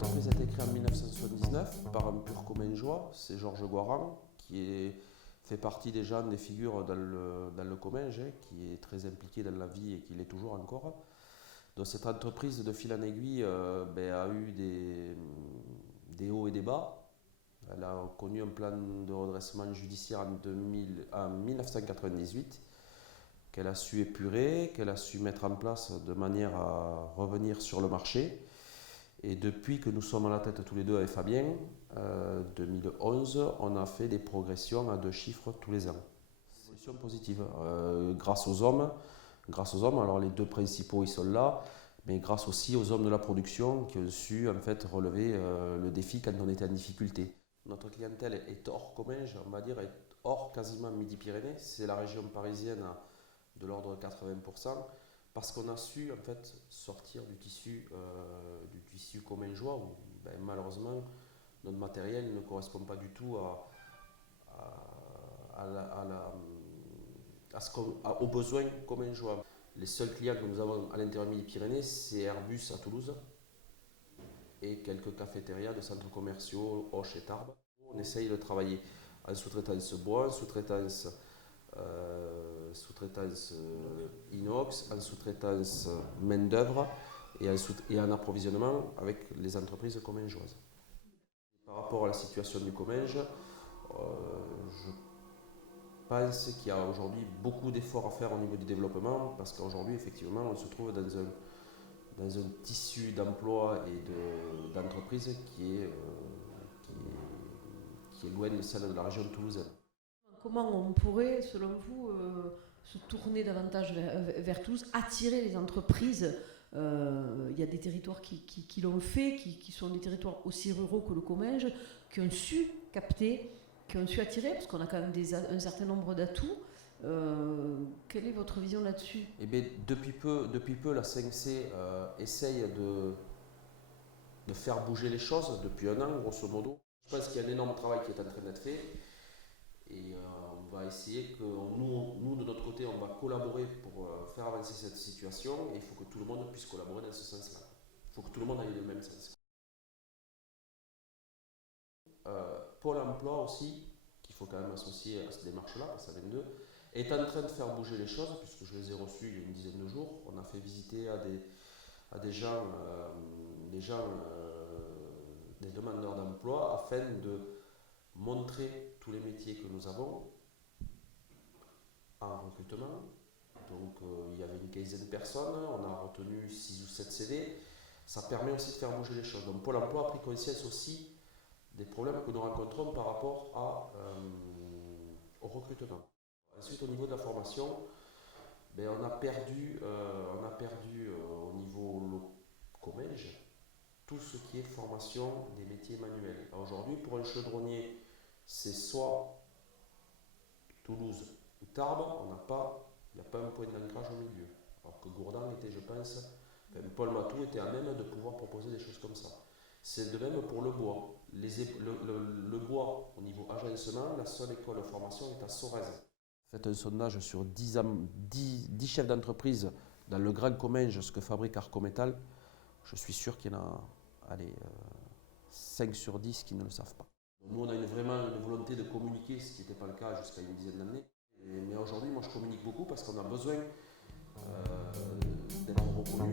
L'entreprise a été créée en 1979 par un pur Commingeois, c'est Georges Guaran, fait partie des gens, des figures dans le Comminges, qui est très impliqué dans la vie et qui l'est toujours encore. Donc cette entreprise, de fil en aiguille, a eu des hauts et des bas. Elle a connu un plan de redressement judiciaire en 1998, qu'elle a su épurer, qu'elle a su mettre en place de manière à revenir sur le marché. Et depuis que nous sommes à la tête tous les deux avec Fabien, 2011, on a fait des progressions à 2 chiffres tous les ans. Évolution positive, grâce aux hommes. Alors les 2 principaux ils sont là, mais grâce aussi aux hommes de la production qui ont su en fait relever le défi quand on était en difficulté. Notre clientèle est hors Comminges, on va dire, est hors quasiment Midi-Pyrénées. C'est la région parisienne de l'ordre de 80%, parce qu'on a su en fait sortir du tissu commingeois où malheureusement notre matériel ne correspond pas du tout aux besoins commingeois. Les seuls clients que nous avons à l'intérieur de Midi-Pyrénées, c'est Airbus à Toulouse et quelques cafétérias de centres commerciaux, Auch et Tarbes. On essaye de travailler en sous-traitance bois, en sous-traitance inox, en sous-traitance main-d'œuvre et en approvisionnement avec les entreprises commingeoises. Par rapport à la situation du Comminges, je pense qu'il y a aujourd'hui beaucoup d'efforts à faire au niveau du développement, parce qu'aujourd'hui, effectivement, on se trouve dans un tissu d'emploi et d'entreprise qui est loin de celle de la région toulousaine. Comment on pourrait, selon vous, se tourner davantage vers Toulouse, attirer les entreprises? Il y a des territoires qui l'ont fait, qui sont des territoires aussi ruraux que le Comminges, qui ont su capter, qui ont su attirer, parce qu'on a quand même un certain nombre d'atouts. Quelle est votre vision là-dessus? Eh bien, depuis peu, la 5C essaye de faire bouger les choses depuis un an, grosso modo. Je pense qu'il y a un énorme travail qui est en train d'être fait. Et on va essayer que nous, de notre côté, on va collaborer pour faire avancer cette situation. Et il faut que tout le monde puisse collaborer dans ce sens-là. Il faut que tout le monde aille dans le même sens. Pôle emploi aussi, qu'il faut quand même associer à cette démarche-là, parce que ça vient d'eux, est en train de faire bouger les choses, puisque je les ai reçus il y a une dizaine de jours. On a fait visiter à des gens, des demandeurs d'emploi, afin de montrer tous les métiers que nous avons en recrutement. Donc il y avait une quinzaine de personnes, on a retenu 6 ou 7 CV. Ça permet aussi de faire bouger les choses. Donc Pôle emploi a pris conscience aussi des problèmes que nous rencontrons par rapport au recrutement. Ensuite, au niveau de la formation, on a perdu au niveau Comminges tout ce qui est formation des métiers manuels. Aujourd'hui, pour un chaudronnier, c'est soit Toulouse ou Tarbes, il n'y a pas un point d'ancrage au milieu. Alors que Gourdin était, je pense, Paul Matou était à même de pouvoir proposer des choses comme ça. C'est de même pour le bois. Le bois, au niveau agencement, la seule école de formation est à Sorèze. Faites un sondage sur 10 chefs d'entreprise dans le Grand Comminges, ce que fabrique Arcométal. Je suis sûr qu'il y en a 5 sur 10 qui ne le savent pas. Nous, on a vraiment une volonté de communiquer, ce qui n'était pas le cas jusqu'à une dizaine d'années. Mais aujourd'hui, moi, je communique beaucoup parce qu'on a besoin d'être reconnu.